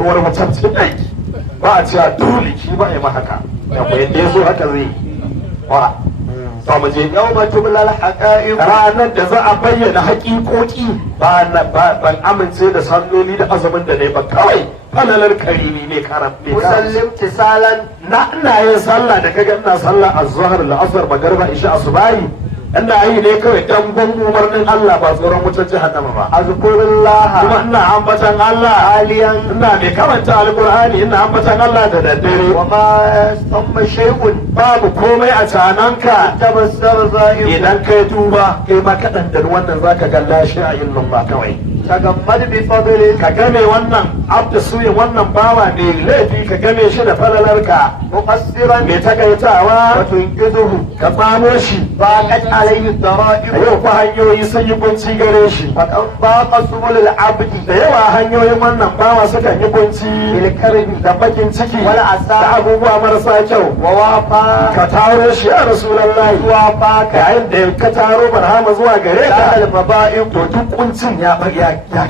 horuwar mutum cikin aiki ba a cewa dole shi ba ya ma haka da ku yadda ya so haka zai wa to mu je yawma tublal haqa'iq ranar da za a bayyana haƙiƙoƙi ban amince da salloli da azumin da ne ba kawai falalar karimi ne karam ne musallim tisalan ina yin sallah da kaga ina sallah az-zuhr al-asr magriba isha asubahi ina yi ne kawai dan ban umarnin Allah ba tsoron wutar jahannama ba azkurullah kuma ina ambatan Allah aliyan ina mai karanta alqur'ani ina ambatan Allah da daddare wa ma thamma shay'un babu komai a cananka tabassara zahir idan kai duba kai ma kaɗan da wannan zaka ga lashi a illallah kawai tagammad bi fadli ka game wannan abda suyin wannan bawa ne laifi ka game shi da falalarka muqassiran mai wa takaitawa tunqizuhu ka tsamo shi baqat alayhi dara'ib a yau fa hanyoyi sun yi kunci gare shi wa kan baqa subul al-abdi da yawa hanyoyin wannan bawa sukan yi kunci bil karbi da bakin ciki wal asa da abubuwa marasa kyau wa wafa ka taro shi a rasulullahi wafa ka yayin da ka taro barhama zuwa gare ka al-maba'ib to duk kuncin ya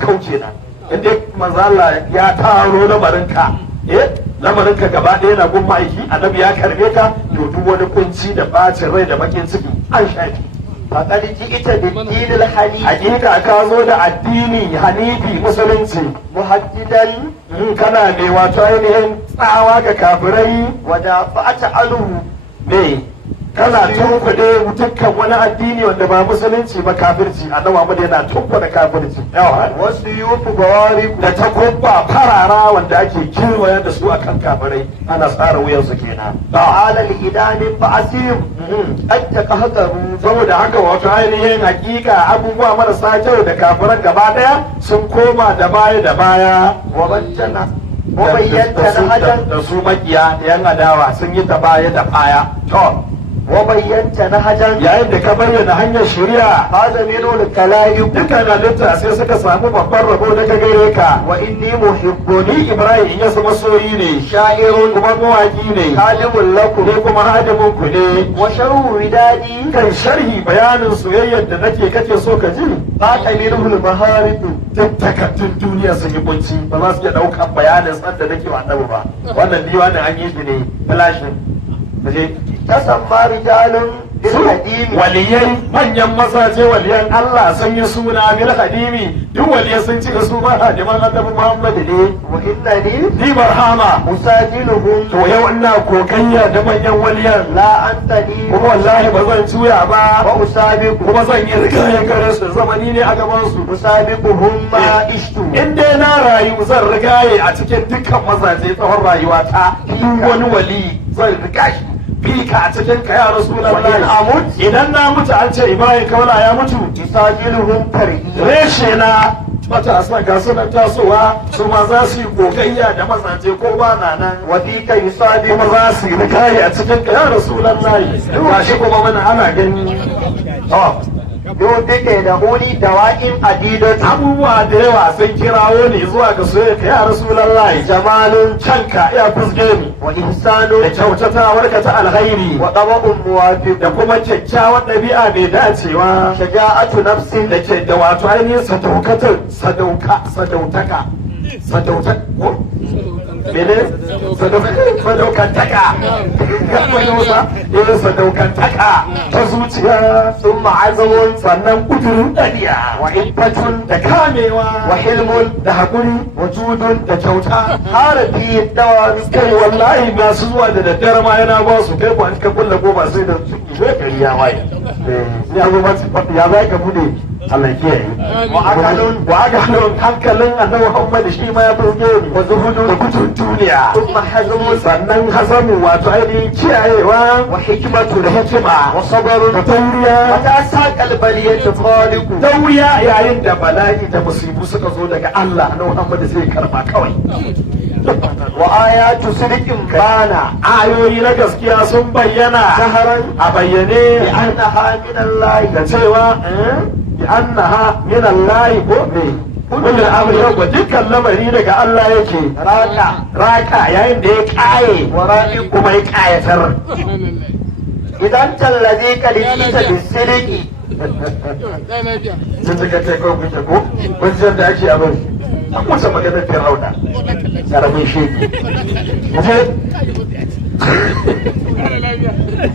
kauce na inda manzo Allah ya taro lamarinka lamarinka gaba ɗaya na gun ma'aiki annabi ya karbe ka to duk wani kunci da bacin rai da bakin ciki an shafi faqad ji'ta bid-din al-hanif hakika ka zo da addini hanifi musulunci muhaddidan kana mai wato ainihin tsawa ga kafirai wa dafa'ata aluhu ne kana tunkuɗe dukkan wani addini wanda ba musulunci ba kafirci annabi Muhammad yana tunkuɗe kafirci yawa wasu yufu bawari da takubba farara wanda ake kirwaya da su akan kafirai ana tsara wuyansu kenan ta'ala al-idani fa'asim ajja qahtaru saboda haka wato ainihin hakika abubuwa marasa kyau da kafiran gaba daya sun koma da baya wa bajjana wa bayyanta nahajan da su makiya da yan adawa sun yi ta baya da baya to wa bayyanta nahajan yayin da ka bayyana hanyar shari'a hada minu al-kalaib dukkan halitta sai suka samu babban rabo daga gare ka wa inni muhibbun ni Ibrahim ya zama masoyi ne sha'irun kuma mawaki ne halimul lakum ne kuma hadimin ku ne wa sharru widadi kan sharhi bayanin soyayyar da nake kace so ka ji bata minhu al-maharib duk takaddun duniya sun yi kunci ba za su iya daukan bayanin san da nake wa annabi ba wannan diwanin an yi shi ne flashin kaje tasamma rijalun bil hadimi waliyai manyan mazaje waliyan Allah sun yi suna bil hadimi duk waliyai sun ci su ma hadiman annabi Muhammad ne wa innani ni barhama musajiluhum to yau ina kokayya da manyan waliyan la antani kuma wallahi ba zan juya ba wa usabiqu kuma zan yi rigaya gare su zamani ne a gaban su usabiquhum ma ishtu in dai na rayu zan rigaye a cikin dukkan mazaje tsawon rayuwata duk wani wali zan riga shi fika a cikin ka ya rasulullahi amut idan na mutu an ce ibrahim kaula ya mutu tusajiluhum tarhi reshe na matasa ga sunan tasowa su ma za su yi gogayya da mazaje ko ba na nan wa fika yusabi kuma za su yi rigaye a cikin ka ya rasulullahi ba shi kuma mana ana gani yau take da huli dawa'in adidatu abubuwa da yawa sun kirawo ne zuwa ga soyayya ka ya rasulullahi jamalun canka ya fusge ni wa ihsanu da kyautatawar ka ta alkhairi wa tabaqun muwafiq da kuma kyakkyawar ɗabi'a mai dacewa shaja'atu nafsin da ke da wato ainihin sadautaka ko mene sadaukantaka sadaukantaka ta zuciya sun ma'azamun sannan kudurin ɗariya wa ibbatun da kamewa wa hilmun da haƙuri wa judun da kyauta harafi dawa kai wallahi masu zuwa da daddare ma yana ba su kai kwanci ka kulle goma sai da zai gari ya waye ya zo ba ya za ka bude Allah kiyaye wa agalun hankalin annabi Muhammad shi ma ya burge ni wa zuhudu da gudun duniya thumma hazmun sannan hazamu wato ainihin kiyayewa wa hikmatu da hikima wa sabrun da tauriya mata saqal baliyatu khaliqu tauriya yayin da bala'i da musibu suka zo daga Allah annabi Muhammad zai karba kawai wa ayatu sidqin bana ayoyi na gaskiya sun bayyana zaharan a bayyane bi annaha min Allah da cewa bi annaha min Allah ko ne kullu amri wa dukkan lamari daga Allah yake raka yayin da ya kaye wa ra'i kuma ya kayatar idan tallazi kalita bisidqi sun daga kai ko kuke ko wajen da ake abin an kusa maganar fir'auna karamin shege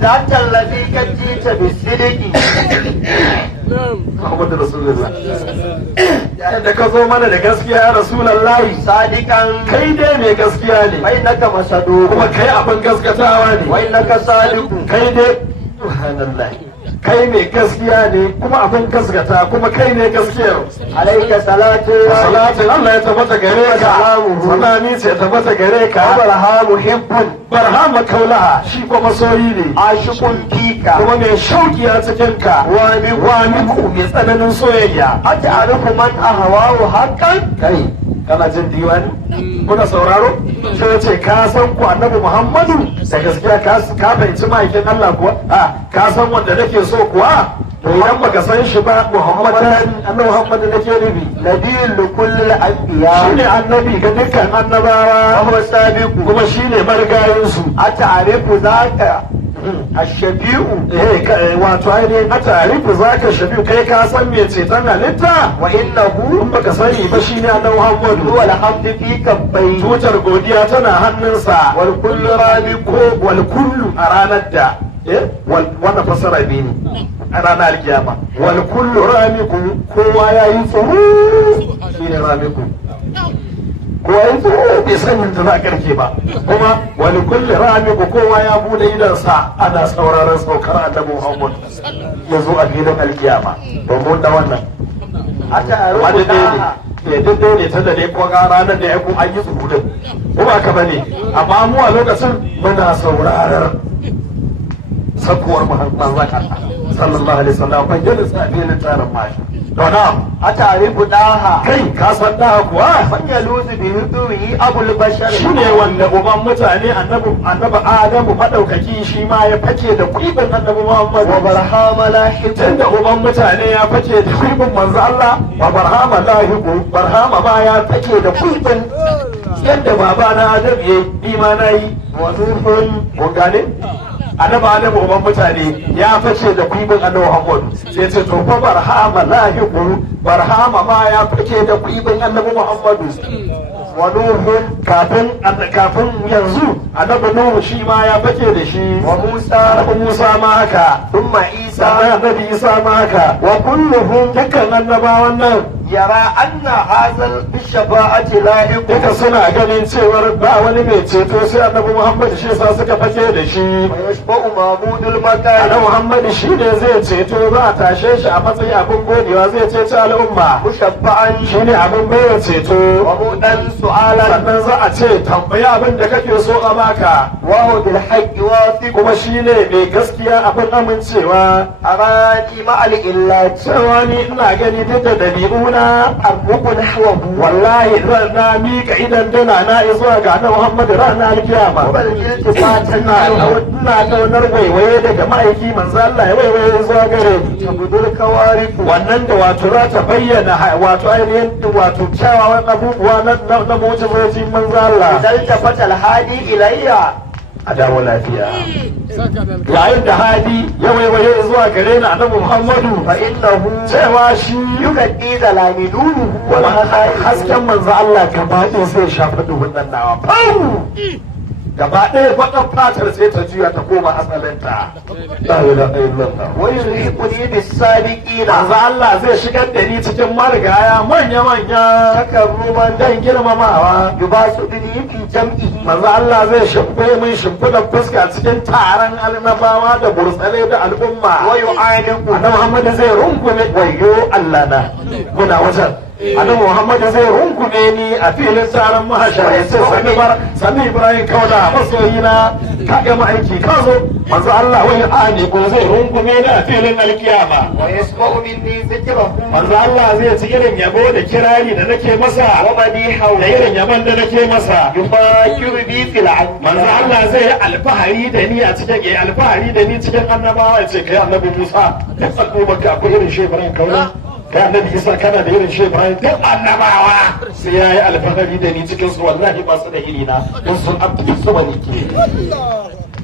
ذات الذي قد جئت بالصدق Muhammadu Rasulullah yayin da ka zo mana da gaskiya ya Rasulullahi صادقا kai dai mai gaskiya ne وإنك مصدوق kuma kai abin gaskatawa ne وإنك صادق kai dai subhanallah kai mai gaskiya ne kuma abin gaskata kuma kai ne gaskiyar عليك صلاة salatin Allah ya tabbata gare ka sanami ce ya tabbata gare ka وبرهام محب barhama kaulaha shi kuma masoyi ne عاشق فيك kuma mai shauki a cikin ka wani ku mai tsananin soyayya أتعرف من أهواه حقا kai kana jin diwani kuna sauraro sai ya ce ka san ku annabi Muhammadu da gaskiya ka fahimci ma'aikin Allah kuwa a ka san wanda nake so kuwa to idan baka san shi ba Muhammadan annabi Muhammadu nake nufi نبي لكل الأنبياء shine annabi ga dukkan annabawa وهو سابق kuma shine margayin su أتعرف ذاك الشفيع wato ainihin a tarifu zaka shafi kai ka san me ceton halitta وإنه in baka sani ba shine annabi Muhammadu هو الحمد في كفيه tutar godiya tana hannunsa والكل رابق ko wal kullu a ranar da wannan fasara biyu ne a ranar alkiyama wal kullu ramiku kowa ya yi tsoro shi ne ramiku kowa ya yi tsoro bai san yadda za a karke ba kuma wal kullu ramiku kowa ya bude idansa ana sauraron saukar annabi Muhammad ya zo a filin alkiyama domin da wannan أتعرف wani ذاك ya daidai ne ta da dai ko ga ranar da ya ku an yi tsurudin ko ba ka bane amma mu a lokacin muna sauraron sakuwar Muhammad sallallahu alaihi wasallam ban gani sabiyin tsarin mashi to na أتعرف ذاك kai ka san da kuwa من يلوذ بهدوه أبو البشر shine wanda uban mutane annabi Adamu madaukaki shi ma ya fake da kuibin annabi Muhammad وبرهام لاحق tunda uban mutane ya fake da kuibin manzo Allah wa barhama lahiqu barhama ma ya fake da kuibin yadda baba na Adam yayi ni ma nayi wa nuhun kun gane annabi Adamu uban mutane ya fake da kuibin annabi Muhammad sai ce to fa barhama lahiqu barhama ma ya fake da kuibin annabi Muhammad wa nuhun kafin yanzu annabi Nuhu shi ma ya fake da shi وموسى annabi Musa ma haka ثم عيسى sannan annabi Isa ma haka wa kulluhum dukkan annabawan nan يرى أن هذا بالشفاعة لاحق duka suna ganin cewar ba wani mai ceto sai annabi Muhammad shi yasa suka fake da shi ويشفع معبود المكان annabi Muhammad shi ne zai ceto za a tashe shi a matsayin abin godewa zai ceci al'umma مشفعا shi ne abin baiwa ceto ومؤتى سؤالا sannan za a ce tambaya abin da kake so a baka وهو بالحق واثق kuma shi ne mai gaskiya abin amincewa أراني مع الإلات cewa ni ina gani duk da dabi'una أرمق نحوه wallahi zan na mika idan dana na zuwa ga annabi Muhammad ranar alkiyama وبل التفات ina kaunar waiwaye daga ma'aiki manzo Allah ya waiwaye zuwa gare ni تبدو الكوارث wannan da wato za ta bayyana wato ainihin wato kyawawan abubuwa na mu'jizoji manzo Allah إذا التفت الهادي إلي a dawo lafiya yayin da hadi ya waiwaye zuwa gare ni annabi Muhammadu فإنه cewa shi يغطي ظلام نوره hasken manzo Allah gaba ɗaya sai shafa duhun nan nawa gaba ɗaya baƙar fatar sai ta juya ta koma asalinta la ilaha illallah ويلحقني بالسابقين manzo Allah zai shigar da ni cikin marigaya manya تكرما dan girmamawa يباسطني في جمعه manzo Allah zai shimfe min shimfiɗar fuska cikin taron annabawa da burtsale da al'umma ويعانق annabi Muhammad zai rungume wayo Allah na muna wajen annabi Muhammad zai rungume ni a filin taron mahashar ya ce sani Ibrahim kauna masoyina ka gama aiki ka zo manzo Allah wai ani ko zai rungume ni a filin alkiyama ويسمع مني ذكره manzo Allah zai ci irin yabo da kirari da nake masa ومديحه da irin yabon da nake masa يفاكر بي في العدل manzo Allah zai yi alfahari da ni a cikin alfahari da ni cikin annabawa ya ce kai annabi Musa duk al'ummarka akwai irin shebaran kauna kai annabi Isa kana da irin shebaran duk annabawa sai ya yi alfahari da ni cikin su wallahi ba su da iri na don sun abdi su wani ke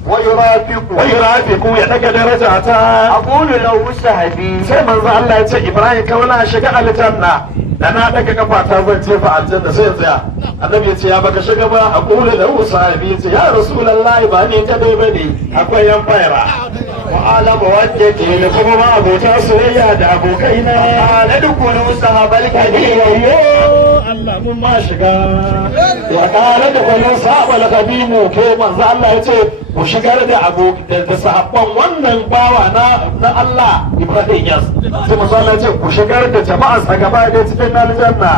ويرافق wai rafi ku ya daga daraja ta أقول له صحبي sai manzo Allah ya ce Ibrahim kauna shiga aljanna da na daga kafa ta zan jefa aljanna sai ya tsaya annabi ya ce ya baka shiga ba a kula da sahabi ya ce ya rasulullahi ba ne ta dai bane akwai yan fayra wa alama wanda ke da kuma ma abota soyayya da abokai na na dukkanin sahabal kabira Allah mun ma shiga wa kana da kullun sahabal kabimu ke manzo Allah ya ce ku shigar da da sahabban wannan bawa na Allah Ibrahim Yas sai manzo Allah ya ce ku shigar da jama'a sa gaba da cikin aljanna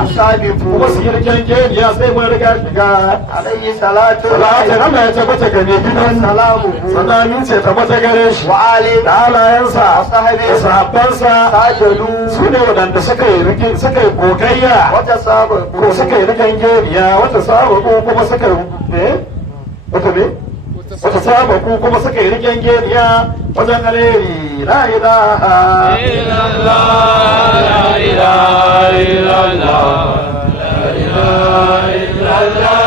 kuma su yi ya sai mun riga shiga alayhi salatu Allah ya tabbata ga ne gidan salamu sanamin ce tabbata gare shi wa ali da halayensa da sahabbansa sajadu su ne waɗanda suka yi kokayya wata sabon ko suka yi rigan geriya wata sabon ko kuma suka wata sabon ko kuma suka yi rigan geriya wajen alheri la ilaha illallah la ilaha illallah la ilaha illallah